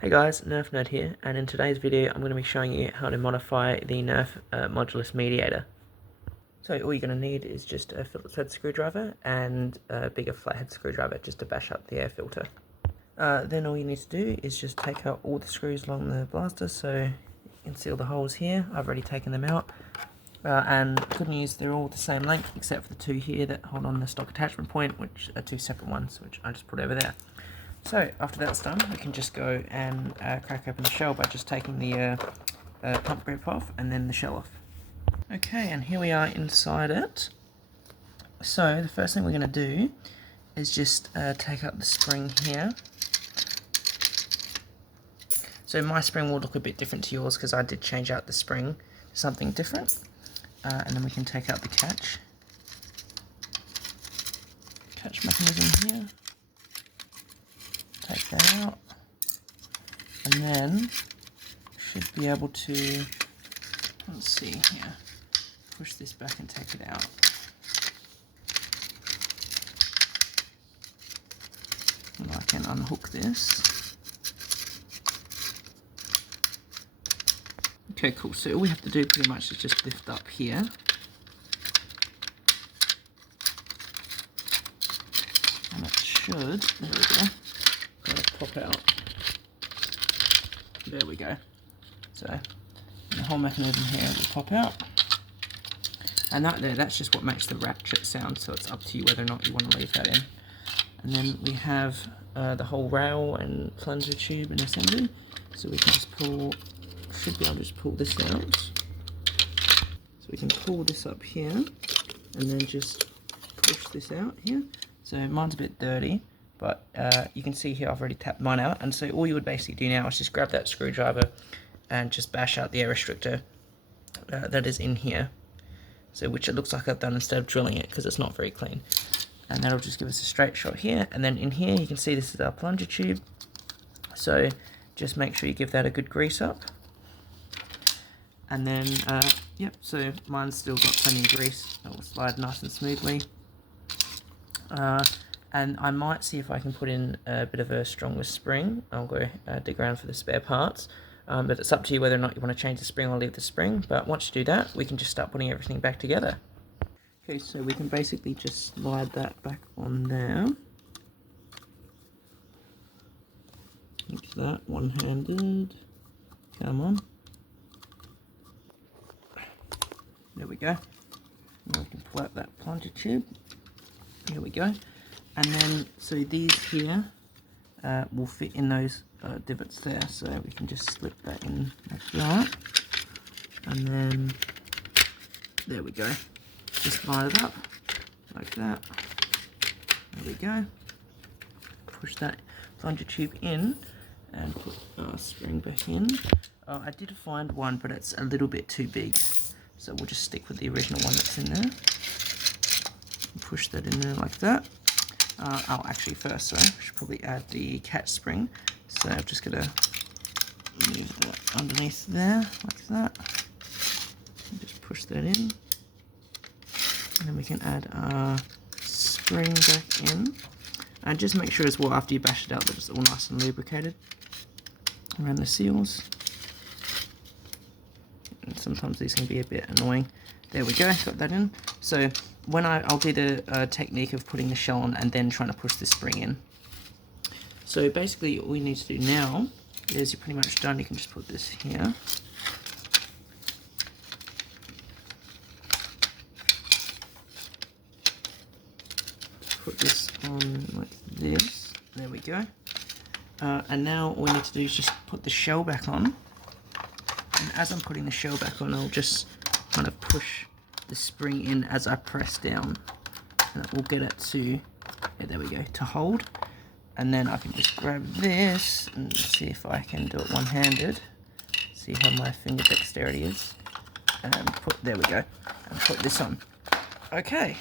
Hey guys, Nerf Nerd here, and in today's video I'm going to be showing you how to modify the Nerf Modulus Mediator. So all you're going to need is just a Phillips head screwdriver and a bigger flathead screwdriver just to bash up the air filter. Then all you need to do is just take out all the screws along the blaster so you can see all the holes here. I've already taken them out. And good news, they're all the same length except for the two here that hold on the stock attachment point, which are two separate ones, which I just put over there. So after that's done, we can just go and crack open the shell by just taking the pump grip off and then the shell off. Okay, and here we are inside it. So the first thing we're going to do is just take out the spring here. So my spring will look a bit different to yours because I did change out the spring to something different. And then we can take out the catch mechanism here. Take that out, and then should be able to, let's see here, push this back and take it out. And I can unhook this. Okay, cool. So all we have to do pretty much is just lift up here. And it should, there we go. Pop out. There we go. So the whole mechanism here will pop out, and that's just what makes the ratchet sound. So it's up to you whether or not you want to leave that in. And then we have the whole rail and plunger tube and assembly. So we can just should be able to just pull this out. So we can pull this up here, and then just push this out here. So mine's a bit dirty. But you can see here I've already tapped mine out, and so all you would basically do now is just grab that screwdriver and just bash out the air restrictor that is in here. So which it looks like I've done instead of drilling it because it's not very clean. And that'll just give us a straight shot here, and then in here you can see this is our plunger tube. So just make sure you give that a good grease up. And then, yep, so mine's still got plenty of grease. That will slide nice and smoothly. And I might see if I can put in a bit of a stronger spring. I'll go dig around for the spare parts. But it's up to you whether or not you want to change the spring or leave the spring. But once you do that, we can just start putting everything back together. Okay, so we can basically just slide that back on there. Like that, one-handed. Come on. There we go. Now we can pull out that plunger tube. Here we go. And then, so these here will fit in those divots there, so we can just slip that in like that. And then, there we go. Just line it up, like that. There we go. Push that plunger tube in, and put our spring back in. I did find one, but it's a little bit too big, so we'll just stick with the original one that's in there. Push that in there like that. Actually first, sorry, I should probably add the catch spring. So I'm just going to move that underneath there, like that. And just push that in. And then we can add our spring back in. And just make sure as well, after you bash it out, that it's all nice and lubricated around the seals. And sometimes these can be a bit annoying. There we go, got that in. So when I'll do the technique of putting the shell on and then trying to push the spring in. So basically all you need to do now is you're pretty much done. You can just put this here. Put this on like this. There we go. And now all we need to do is just put the shell back on. And as I'm putting the shell back on, I'll just kind of push the spring in as I press down, and it will get it to, yeah, there we go, to hold. And then I can just grab this and see if I can do it one-handed, see how my finger dexterity is, and there we go, and put this on. Okay,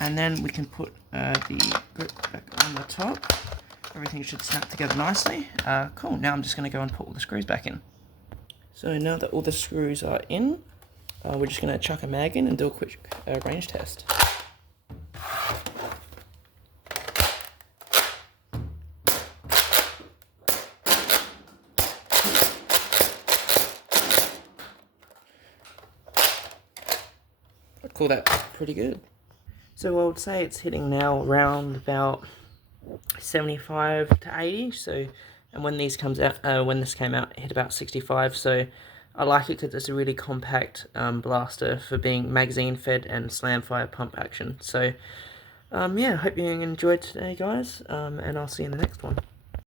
and then we can put the grip back on the top. Everything should snap together nicely. Cool, now I'm just going to go and put all the screws back in. So now that all the screws are in, we're just going to chuck a mag in and do a quick range test. I'd call that pretty good. So I would say it's hitting now around about 75 to 80. So, and when these comes out, when this came out, it hit about 65. So I like it because it's a really compact blaster for being magazine fed and slam fire pump action. So yeah, I hope you enjoyed today, guys, and I'll see you in the next one.